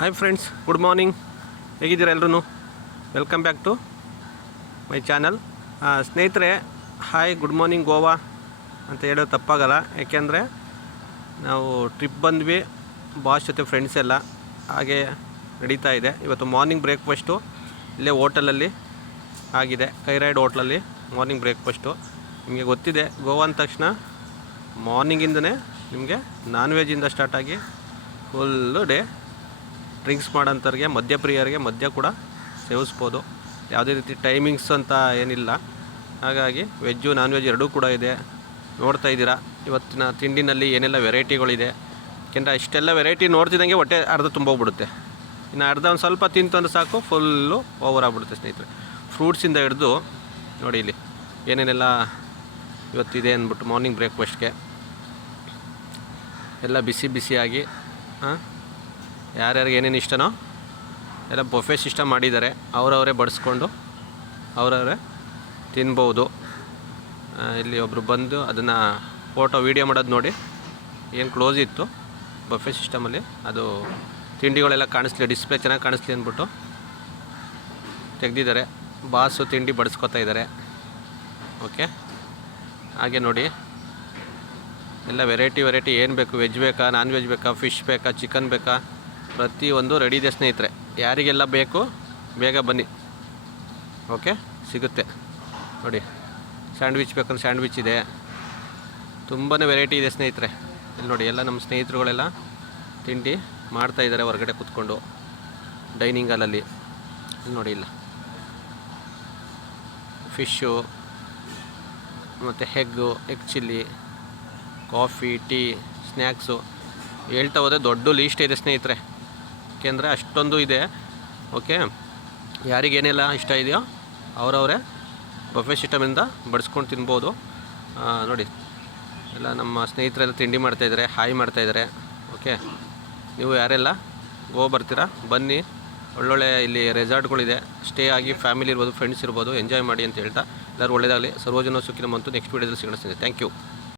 Hi friends, good morning. ಹೇಗಿದ್ದೀರಾ ಎಲ್ಲರೂ? Welcome back to my channel. ಸ್ನೇಹಿತರೆ, ಹಾಯ್ ಗುಡ್ ಮಾರ್ನಿಂಗ್ ಗೋವಾ ಅಂತ ಹೇಳೋದು ತಪ್ಪಾಗಲ್ಲ. ಯಾಕೆಂದರೆ ನಾವು ಟ್ರಿಪ್ ಬಂದ್ವಿ ಬಾಸ್ ಜೊತೆ ಫ್ರೆಂಡ್ಸ್ ಎಲ್ಲ. ಹಾಗೆ ನಡೀತಾ ಇದೆ. ಇವತ್ತು ಮಾರ್ನಿಂಗ್ ಬ್ರೇಕ್ಫಾಸ್ಟು ಇಲ್ಲೇ ಹೋಟೆಲಲ್ಲಿ ಆಗಿದೆ, ಕೈರೈಡ್ ಹೋಟ್ಲಲ್ಲಿ ಮಾರ್ನಿಂಗ್ ಬ್ರೇಕ್ಫಾಸ್ಟು. ನಿಮಗೆ ಗೊತ್ತಿದೆ, ಗೋವಾ ಅಂದ ತಕ್ಷಣ ಮಾರ್ನಿಂಗಿಂದನೇ ನಿಮಗೆ ನಾನ್ ವೆಜ್ಜಿಂದ ಸ್ಟಾರ್ಟಾಗಿ ಫುಲ್ಲು ಡೇ ಡ್ರಿಂಕ್ಸ್ ಮಾಡೋಂಥವ್ರಿಗೆ, ಮದ್ಯಪ್ರಿಯರಿಗೆ ಮದ್ಯ ಕೂಡ ಸೇವಿಸ್ಬೋದು. ಯಾವುದೇ ರೀತಿ ಟೈಮಿಂಗ್ಸ್ ಅಂತ ಏನಿಲ್ಲ. ಹಾಗಾಗಿ ವೆಜ್ಜು ನಾನ್ ವೆಜ್ ಎರಡೂ ಕೂಡ ಇದೆ. ನೋಡ್ತಾ ಇದ್ದೀರಾ ಇವತ್ತಿನ ತಿಂಡಿನಲ್ಲಿ ಏನೆಲ್ಲ ವೆರೈಟಿಗಳಿದೆ. ಯಾಕೆಂದರೆ ಇಷ್ಟೆಲ್ಲ ವೆರೈಟಿ ನೋಡ್ತಿದ್ದಂಗೆ ಹೊಟ್ಟೆ ಅರ್ಧ ತುಂಬೋಗ್ಬಿಡುತ್ತೆ. ಇನ್ನು ಅರ್ಧ ಒಂದು ಸ್ವಲ್ಪ ತಿಂತಂದ್ರೆ ಸಾಕು, ಫುಲ್ಲು ಓವರ್ ಆಗಿಬಿಡುತ್ತೆ ಸ್ನೇಹಿತರೆ. ಫ್ರೂಟ್ಸಿಂದ ಹಿಡಿದು ನೋಡಿ ಇಲ್ಲಿ ಏನೇನೆಲ್ಲ ಇವತ್ತಿದೆ ಅಂದ್ಬಿಟ್ಟು ಮಾರ್ನಿಂಗ್ ಬ್ರೇಕ್ಫಾಸ್ಟ್ಗೆ ಎಲ್ಲ ಬಿಸಿ ಬಿಸಿಯಾಗಿ ಯಾರ್ಯಾರಿಗೆ ಏನೇನು ಇಷ್ಟನೋ ಎಲ್ಲ ಬೊಫೆ ಸಿಸ್ಟಮ್ ಮಾಡಿದ್ದಾರೆ. ಅವರವರೇ ಬಡಿಸ್ಕೊಂಡು ಅವರವರೇ ತಿನ್ಬೋದು. ಇಲ್ಲಿ ಒಬ್ಬರು ಬಂದು ಅದನ್ನು ಫೋಟೋ ವೀಡಿಯೋ ಮಾಡೋದು ನೋಡಿ, ಏನು ಕ್ಲೋಸ್ ಇತ್ತು ಬೊಫೆ ಸಿಸ್ಟಮಲ್ಲಿ, ಅದು ತಿಂಡಿಗಳೆಲ್ಲ ಕಾಣಿಸ್ಲಿ, ಡಿಸ್ಪ್ಲೇ ಚೆನ್ನಾಗಿ ಕಾಣಿಸ್ಲಿ ಅಂದ್ಬಿಟ್ಟು ತೆಗೆದಿದ್ದಾರೆ. ಬಾಸು ತಿಂಡಿ ಬಡಿಸ್ಕೊತಾ ಇದ್ದಾರೆ. ಓಕೆ, ಹಾಗೆ ನೋಡಿ ಎಲ್ಲ ವೆರೈಟಿ ಏನು ಬೇಕು, ವೆಜ್ ಬೇಕಾ, ನಾನ್ ವೆಜ್ ಬೇಕಾ, ಫಿಶ್ ಬೇಕಾ, ಚಿಕನ್ ಬೇಕಾ, ಪ್ರತಿಯೊಂದು ರೆಡಿ ಇದೆ ಸ್ನೇಹಿತರೆ. ಯಾರಿಗೆಲ್ಲ ಬೇಕು ಬೇಗ ಬನ್ನಿ. ಓಕೆ, ಸಿಗುತ್ತೆ ನೋಡಿ. ಸ್ಯಾಂಡ್ವಿಚ್ ಬೇಕಂದ್ರೆ ಸ್ಯಾಂಡ್ವಿಚ್ ಇದೆ. ತುಂಬಾ ವೆರೈಟಿ ಇದೆ ಸ್ನೇಹಿತರೆ. ಇಲ್ಲಿ ನೋಡಿ, ಎಲ್ಲ ನಮ್ಮ ಸ್ನೇಹಿತರುಗಳೆಲ್ಲ ತಿಂಡಿ ಮಾಡ್ತಾಯಿದ್ದಾರೆ ಹೊರಗಡೆ ಕೂತ್ಕೊಂಡು ಡೈನಿಂಗ್ ಹಾಲಲ್ಲಿ. ಇಲ್ಲಿ ನೋಡಿ, ಇಲ್ಲ ಫಿಶ್ಶು ಮತ್ತು egg chilli, coffee, tea, snacks ಹೇಳ್ತಾ ಹೋದರೆ ದೊಡ್ಡ ಲೀಸ್ಟ್ ಇದೆ ಸ್ನೇಹಿತರೆ. ಯಾಕೆಂದರೆ ಅಷ್ಟೊಂದು ಇದೆ. ಓಕೆ, ಯಾರಿಗೇನೆಲ್ಲ ಇಷ್ಟ ಇದೆಯೋ ಅವರವರೇ ಬಫೆ ಸಿಸ್ಟಮಿಂದ ಬಡಿಸ್ಕೊಂಡು ತಿನ್ಬೋದು. ನೋಡಿ, ಎಲ್ಲ ನಮ್ಮ ಸ್ನೇಹಿತರೆಲ್ಲ ತಿಂಡಿ ಮಾಡ್ತಾಯಿದ್ದಾರೆ, ಹಾಯ್ ಮಾಡ್ತಾಯಿದ್ದಾರೆ. ಓಕೆ, ನೀವು ಯಾರೆಲ್ಲ ಗೋವಾ ಬರ್ತೀರಾ ಬನ್ನಿ. ಒಳ್ಳೊಳ್ಳೆ ಇಲ್ಲಿ ರೆಸಾರ್ಟ್ಗಳಿದೆ, ಸ್ಟೇ ಆಗಿ ಫ್ಯಾಮಿಲಿ ಇರ್ಬೋದು, ಫ್ರೆಂಡ್ಸ್ ಇರ್ಬೋದು, ಎಂಜಾಯ್ ಮಾಡಿ ಅಂತ ಹೇಳ್ತಾ ಎಲ್ಲರೂ ಒಳ್ಳೆಯದಾಗಲಿ. ಸರ್ವಜನ ಸುಖಿನೋ ಬಂತು. ನೆಕ್ಸ್ಟ್ ವೀಡಿಯೋದಲ್ಲಿ ಸಿಗೋಣ. Thank you.